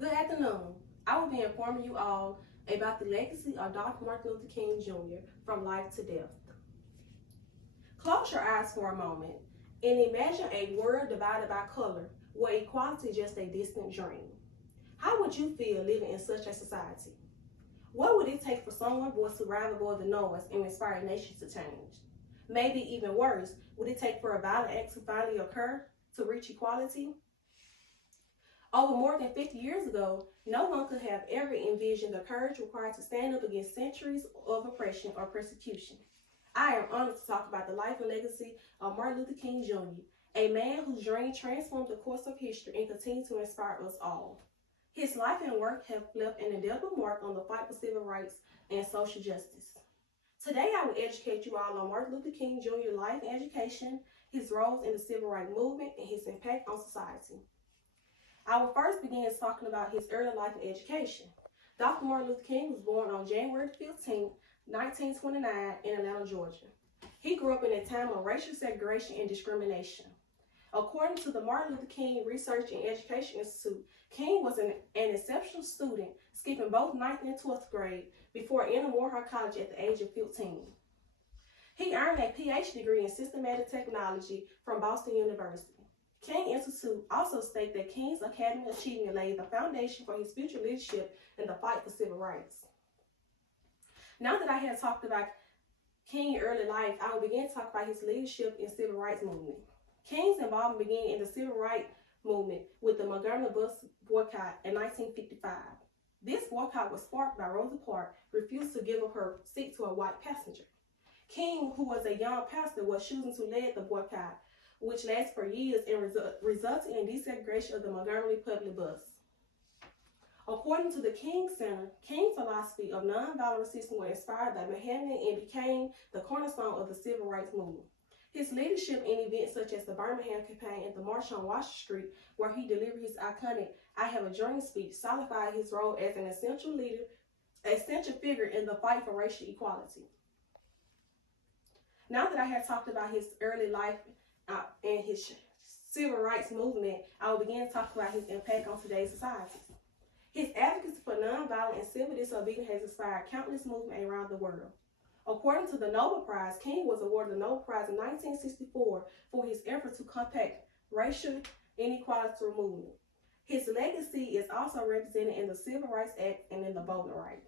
Good afternoon. I will be informing you all about the legacy of Dr. Martin Luther King Jr. from life to death. Close your eyes for a moment and imagine a world divided by color where equality is just a distant dream. How would you feel living in such a society? What would it take for someone's voice to rise above the noise and inspire nations to change? Maybe even worse, would it take for a violent act to finally occur to reach equality? Over more than 50 years ago, no one could have ever envisioned the courage required to stand up against centuries of oppression or persecution. I am honored to talk about the life and legacy of Martin Luther King Jr., a man whose dream transformed the course of history and continues to inspire us all. His life and work have left an indelible mark on the fight for civil rights and social justice. Today, I will educate you all on Martin Luther King Jr.'s life and education, his roles in the civil rights movement, and his impact on society. I will first begin talking about his early life and education. Dr. Martin Luther King was born on January 15, 1929 in Atlanta, Georgia. He grew up in a time of racial segregation and discrimination. According to the Martin Luther King Research and Education Institute, King was an exceptional student, skipping both 9th and 12th grade before entering Morehouse College at the age of 15. He earned a PhD degree in systematic technology from Boston University. King Institute also states that King's academic achievement laid the foundation for his future leadership in the fight for civil rights. Now that I have talked about King's early life, I will begin to talk about his leadership in civil rights movement. King's involvement began in the civil rights movement with the Montgomery bus boycott in 1955. This boycott was sparked by Rosa Parks refused to give up her seat to a white passenger. King, who was a young pastor, was chosen to lead the boycott, which lasted for years and resulted in desegregation of the Montgomery public bus. According to the King Center, King's philosophy of nonviolent resistance was inspired by Mohammed and became the cornerstone of the civil rights movement. His leadership in events such as the Birmingham campaign and the March on Washington Street, where he delivered his iconic "I Have a Dream" speech, solidified his role as an essential figure in the fight for racial equality. Now that I have talked about his early life and his civil rights movement, I will begin to talk about his impact on today's society. His advocacy for nonviolent and civil disobedience has inspired countless movements around the world. According to the Nobel Prize, King was awarded the Nobel Prize in 1964 for his effort to combat racial inequality through movement. His legacy is also represented in the Civil Rights Act and in the voting right.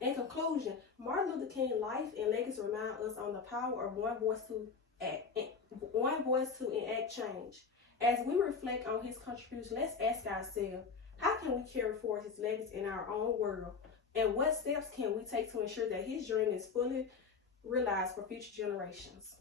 In conclusion, Martin Luther King's life and legacy remind us on the power of one voice to enact change. As we reflect on his contribution, let's ask ourselves, how can we carry forward his legacy in our own world? And what steps can we take to ensure that his dream is fully realized for future generations?